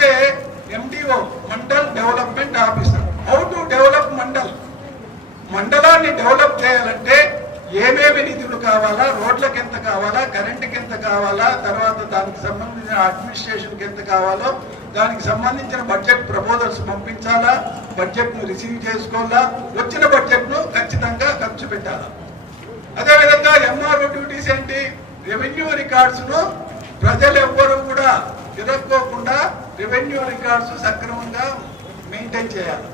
లేకపోతే MDO mandal development officer. How to develop మండలాన్ని develop చేయాలంటే ఏమేమి నిధులు కావాలా, రోడ్లకు ఎంత కావాలా, కరెంటుకి ఎంత కావాలా, తర్వాత దానికి సంబంధించిన అడ్మినిస్ట్రేషన్కి ఎంత కావాలో, దానికి సంబంధించిన బడ్జెట్ ప్రపోజల్స్ పంపించాలా, బడ్జెట్ను రిసీవ్ చేసుకోవాలా, వచ్చిన బడ్జెట్ను ఖచ్చితంగా ఖర్చు పెట్టాలా. అదేవిధంగా MRO డ్యూటీస్ ఏంటి? రెవెన్యూ రికార్డ్స్ను ప్రజలు ఎవ్వరూ కూడా తిరక్కోకుండా రెవెన్యూ రికార్డ్స్ సక్రమంగా మెయింటైన్ చేయాలి.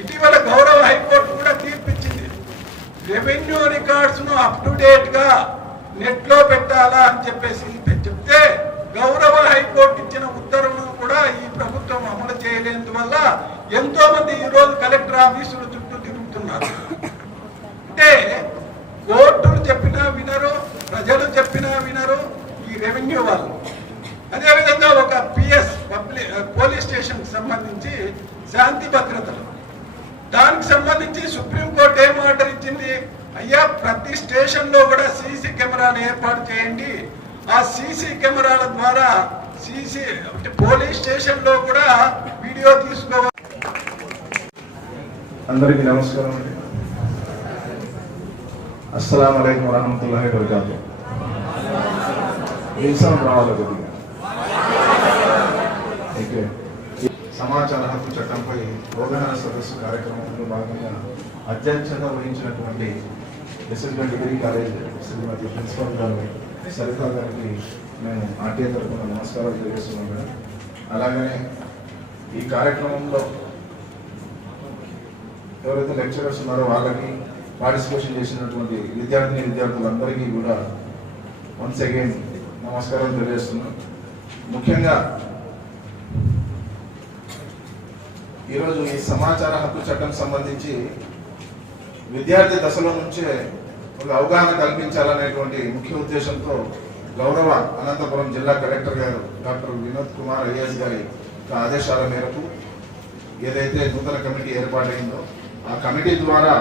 ఇటీవల గౌరవ హైకోర్టు కూడా తీర్పిచ్చింది, రెవెన్యూ రికార్డ్స్ ను అప్ టు డేట్ గా నెట్ లో పెట్టాలా అని చెప్పేసి చెప్తే గౌరవ హైకోర్టు ఇచ్చిన ఉత్తర్వులను కూడా ఈ ప్రభుత్వం అమలు చేయలేనందువల్ల ఎంతో మంది ఈ రోజు కలెక్టర్ ఆఫీసుల చుట్టూ తిరుగుతున్నారు. అంటే కోర్టులు చెప్పినా వినరు, ప్రజలు చెప్పినా వినరు ఈ రెవెన్యూ వాళ్ళు. అదేవిధంగా ఒక PS పోలీస్ స్టేషన్ సంబంధించి శాంతి భద్రతలు, దానికి సంబంధించి సుప్రీంకోర్టు ఏం ఆర్డర్ ఇచ్చింది? అయ్యా, ప్రతి స్టేషన్ లో కూడా CC కెమెరాలు ఏర్పాటు చేయండి. ఆ CC కెమెరాల ద్వారా పోలీస్ స్టేషన్ లో కూడా వీడియో తీసుకోవాలి. అందరికీ నమస్కారం అండి. అస్సలాము అలైకుం వరహమతుల్లాహి వబరకాతుహు. రావాలి కొద్దిగా. సమాచార హక్కు చట్టంపై అవగాహన సదస్సు కార్యక్రమంలో భాగంగా అధ్యక్షత వహించినటువంటి ఎస్ఎస్బి డిగ్రీ కాలేజ్ శ్రీమతి ప్రిన్సిపల్ గారు సరితా గారికి మేము ఆర్టీఐ తరఫున నమస్కారాలు తెలియజేస్తున్నాం మేడం. అలాగనే ఈ కార్యక్రమంలో ఎవరైతే లెక్చరర్స్ ఉన్నారో వాళ్ళకి, పార్టిసిపేషన్ చేసినటువంటి విద్యార్థులందరికీ కూడా వన్స్ అగైన్ నమస్కారాలు తెలియజేస్తున్నాం. ముఖ్యంగా ఈరోజు ఈ సమాచార హక్కు చట్టం సంబంధించి విద్యార్థి దశలో నుంచే ఒక అవగాహన కల్పించాలనేటువంటి ముఖ్య ఉద్దేశంతో గౌరవ అనంతపురం జిల్లా కలెక్టర్ గారు డాక్టర్ వినోద్ కుమార్ IAS గారి ఆదేశాల మేరకు ఏదైతే నూతన కమిటీ ఏర్పాటైందో ఆ కమిటీ ద్వారా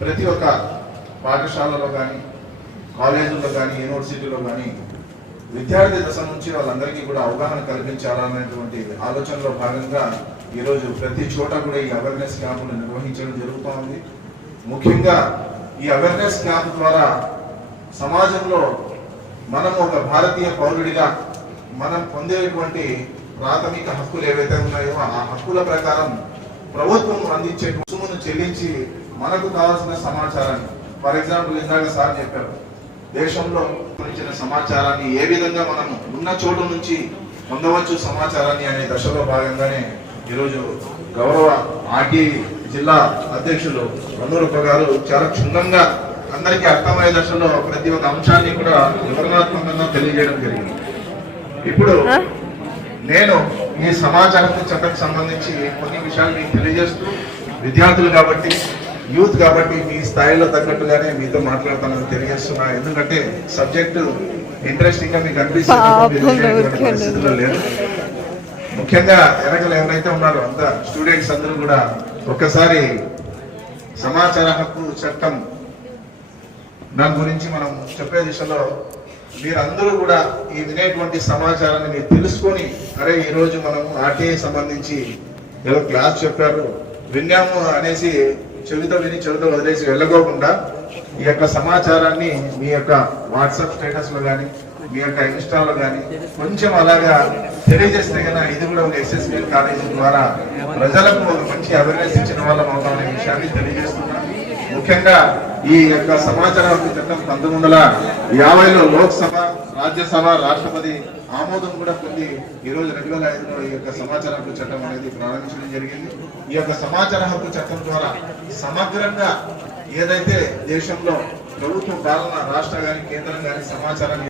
ప్రతి ఒక్క పాఠశాలలో కానీ, కాలేజీలో కానీ, యూనివర్సిటీలో కానీ విద్యార్థి దశ నుంచి వాళ్ళందరికీ కూడా అవగాహన కల్పించాలనేటువంటి ఆలోచనలో భాగంగా ఈరోజు ప్రతి చోట కూడా ఈ అవేర్నెస్ క్యాంపులు నిర్వహించడం జరుగుతూ ఉంది. ముఖ్యంగా ఈ అవేర్నెస్ క్యాంప్ ద్వారా సమాజంలో మనం ఒక భారతీయ పౌరుడిగా మనం పొందేటువంటి ప్రాథమిక హక్కులు ఏవైతే ఉన్నాయో ఆ హక్కుల ప్రకారం ప్రభుత్వం అందించే రుసుమును చెల్లించి మనకు కావాల్సిన సమాచారాన్ని, ఫర్ ఎగ్జాంపుల్ ఇందాక సార్ చెప్పారు, దేశంలో గురించిన సమాచారాన్ని ఏ విధంగా మనం ఉన్న చోటు నుంచి పొందవచ్చు సమాచారాన్ని అనే దశలో భాగంగానే ఈరోజు గౌరవ RTI జిల్లా అధ్యక్షులు వన్నూరప్ప గారు చాలా క్షుణ్ణంగా అందరికీ అర్థమయ్యే దశలో ప్రతి ఒక్క అంశాన్ని కూడా వివరణాత్మకంగా తెలియజేయడం జరిగింది. ఇప్పుడు నేను ఈ సమాచార చట్టం సంబంధించి కొన్ని విషయాలు మీకు తెలియజేస్తూ, విద్యార్థులు కాబట్టి, యూత్ కాబట్టి మీ స్థాయిలో తగ్గట్టుగానే మీతో మాట్లాడతానని తెలియజేస్తున్నా. ఎందుకంటే సబ్జెక్టు ఇంట్రెస్టింగ్ గా మీకు అనిపిస్తుంది లేదు. ముఖ్యంగా వెనకలు ఎవరైతే ఉన్నారో అంతా స్టూడెంట్స్ అందరూ కూడా ఒక్కసారి సమాచార హక్కు చట్టం దాని గురించి మనం చెప్పే దిశలో మీరందరూ కూడా ఈ వినేటువంటి సమాచారాన్ని మీరు తెలుసుకొని, అరే ఈరోజు మనం RTI సంబంధించి ఏదో క్లాస్ చెప్పారు విన్నాము అనేసి చెవితో విని చెవితో వదిలేసి వెళ్ళకోకుండా ఈ యొక్క సమాచారాన్ని మీ యొక్క వాట్సాప్ స్టేటస్ లో కానీ, మీ యొక్క ఇన్స్టాలో కానీ కొంచెం అలాగా తెలియజేస్తే కన్నా ఇది కూడా ఒక SSB కాలేజీ ద్వారా ప్రజలకు ఒక మంచి అవేర్నెస్ ఇచ్చిన వాళ్ళం అవుతామనే విషయాన్ని తెలియజేస్తున్నాం. ముఖ్యంగా ఈ యొక్క సమాచార హక్కు చట్టం 1950లో లోక్సభ, రాజ్యసభ, రాష్ట్రపతి ఆమోదం కూడా పొంది ఈరోజు 2005లో ఈ యొక్క సమాచార హక్కు చట్టం అనేది ప్రారంభించడం జరిగింది. ఈ యొక్క సమాచార హక్కు చట్టం ద్వారా సమగ్రంగా ఏదైతే దేశంలో ప్రభుత్వ పాలన, రాష్ట్ర కానీ కేంద్రం కానీ సమాచారాన్ని